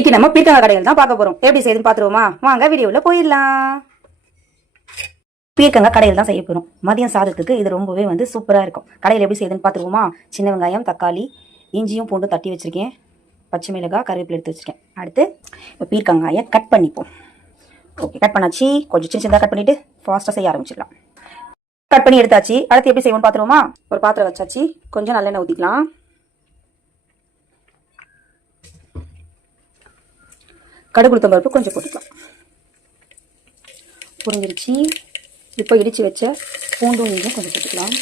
இன்னைக்கு நம்ம பீர்க்கங்காய் கடையில் தான் பார்க்க போறோம். எப்படி செய்யுதுன்னு பாத்துருவோமா? வாங்க வீடியோல போயிடலாம். பீர்க்கங்காய் கடையில் தான் செய்ய போறோம். மதியம் சாதத்துக்கு இது ரொம்பவே சூப்பரா இருக்கும். கடையில் எப்படி செய்யுதுன்னு பாத்துருவோமா? சின்ன வெங்காயம், தக்காளி, இஞ்சியும் பூண்டும் தட்டி வச்சிருக்கேன். பச்சை மிளகாய், கருவேப்பிலை எடுத்து வச்சிருக்கேன். அடுத்து இப்போ பீர்க்கங்காயை கட் பண்ணிப்போம். ஓகே, கட் பண்ணாச்சு. கொஞ்சம் சின்ன சின்னதாக கட் பண்ணிட்டு ஃபாஸ்ட்டாக செய்ய ஆரம்பிச்சிடலாம். கட் பண்ணி எடுத்தாச்சு. அடுத்து எப்படி செய்வோம்னு பாத்துருவோமா? ஒரு பாத்திரம் வச்சாச்சு. கொஞ்சம் நல்லெண்ணெய் ஊற்றிக்கலாம். கடுகு உளுத்தம் பருப்பு கொஞ்சம் போட்டுக்கலாம். புரிஞ்சிருச்சு. இப்போ இடித்து வச்ச பூண்டும் இஞ்சியும் கொஞ்சம் போட்டுக்கலாம்.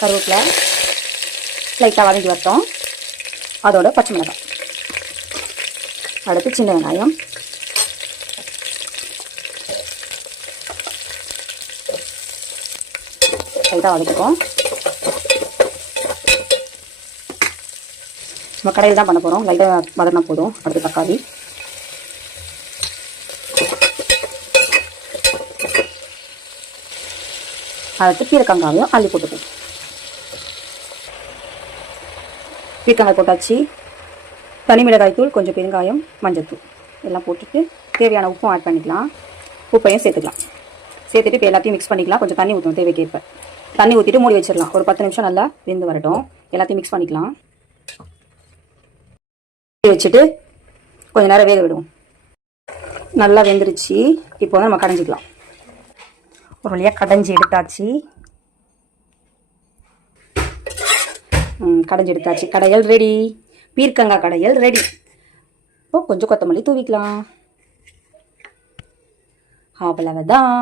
கருவேப்பிலை லைட்டாக வதங்கி வரட்டும். அதோட பச்சை மிளகாய், அடுத்து சின்ன வெங்காயம், லைட்டாக வதக்கிப்போம். நம்ம கடையில் தான் பண்ண போகிறோம். லைட்டாக வதக்கினா போதும். அடுத்து தக்காளி, அடுத்து பீர்க்கங்காயும் அள்ளி போட்டுப்போம். பீர்க்கங்காய் போட்டாச்சு. தனி மிளகாய் தூள், கொஞ்சம் பெருங்காயம், மஞ்சள் தூள் எல்லாம் போட்டுட்டு தேவையான உப்பும் ஆட் பண்ணிக்கலாம். உப்பையும் சேர்த்துக்கலாம். சேர்த்துட்டு இப்போ எல்லாத்தையும் மிக்ஸ் பண்ணிக்கலாம். கொஞ்சம் தண்ணி ஊற்றணும் தேவைக்கேற்ப. தண்ணி ஊற்றிட்டு மூடி வச்சிடலாம். ஒரு 10 நிமிஷம் நல்லா வெந்து வரட்டும். எல்லாத்தையும் மிக்ஸ் பண்ணிக்கலாம். வச்சுட்டு கொஞ்சம் நேரம் வேக விடுவோம். நல்லா வெந்துருச்சு. இப்போ நம்ம கடைஞ்சிக்கலாம். ஒரு வழியாக கடைஞ்சி எடுத்தாச்சு. கடைஞ்சி எடுத்தாச்சு. கடையல் ரெடி. பீர்க்கங்காய் கடையல் ரெடி. இப்போ கொஞ்சம் கொத்தமல்லி தூவிக்கலாம். அவ்வளவுதான்.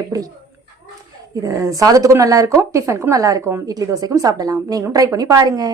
எப்படி இது சாதத்துக்கும் நல்லா இருக்கும், டிஃபனுக்கும் நல்லா இருக்கும், இட்லி தோசைக்கும் சாப்பிடலாம். நீங்களும் ட்ரை பண்ணி பாருங்க.